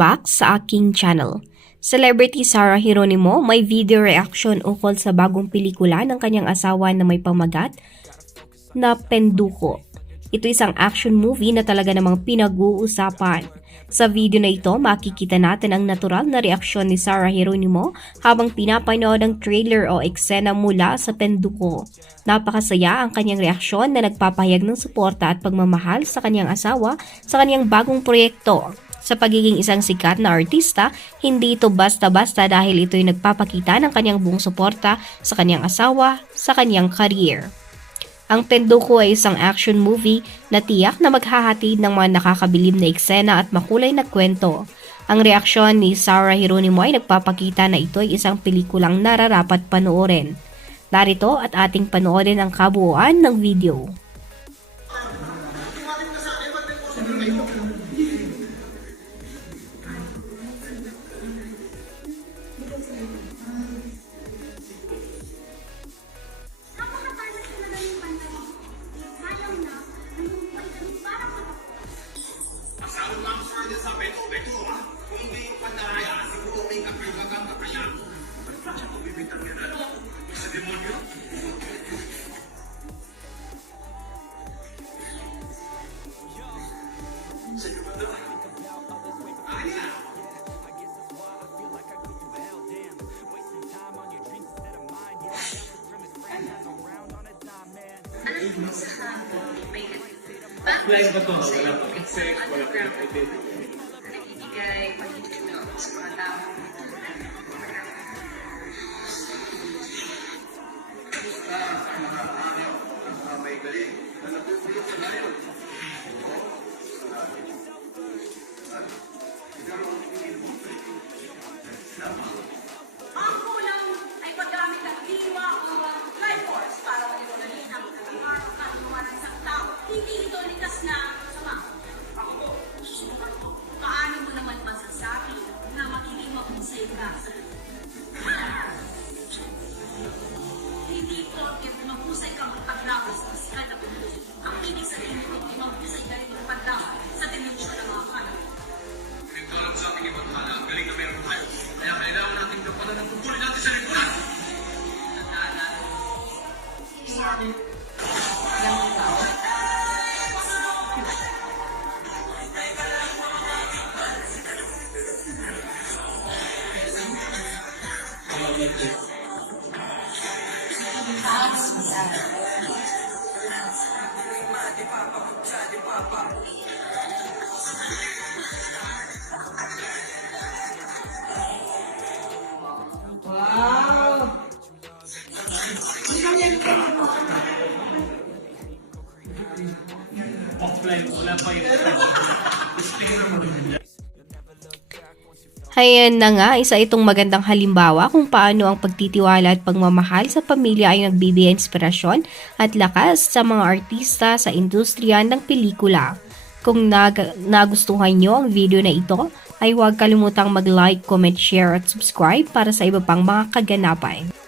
back sa aking channel. Celebrity Sarah Hieronimo may video reaction ukol sa bagong pelikula ng kanyang asawa na may pamagat na Penduko. Ito isang action movie na talaga namang pinag-uusapan. Sa video na ito, makikita natin ang natural na reaksyon ni Sarah Hieronimo habang pinapanood ang trailer o eksena mula sa Penduko. Napakasaya ang kanyang reaksyon na nagpapahayag ng suporta at pagmamahal sa kanyang asawa sa kanyang bagong proyekto. Sa pagiging isang sikat na artista, hindi ito basta-basta dahil ito'y nagpapakita ng kanyang buong suporta sa kanyang asawa sa kanyang career. Ang Penduko ay isang action movie na tiyak na maghahatid ng mga nakakabilib na eksena at makulay na kwento. Ang reaksyon ni Sarah Hieronimo ay nagpapakita na ito ay isang pelikulang nararapat panoorin. Narito at ating panoorin ang kabuuan ng video. Apply ba to? Wala pang insect, wala pang edit. nagbibigay pagtutulong sa mga tao. Ang Offline, wala pa yung mo rin. Ayan na nga, isa itong magandang halimbawa kung paano ang pagtitiwala at pagmamahal sa pamilya ay nagbibigay inspirasyon at lakas sa mga artista sa industriya ng pelikula. Kung nag- nagustuhan nyo ang video na ito, ay huwag kalimutang mag-like, comment, share at subscribe para sa iba pang mga kaganapan.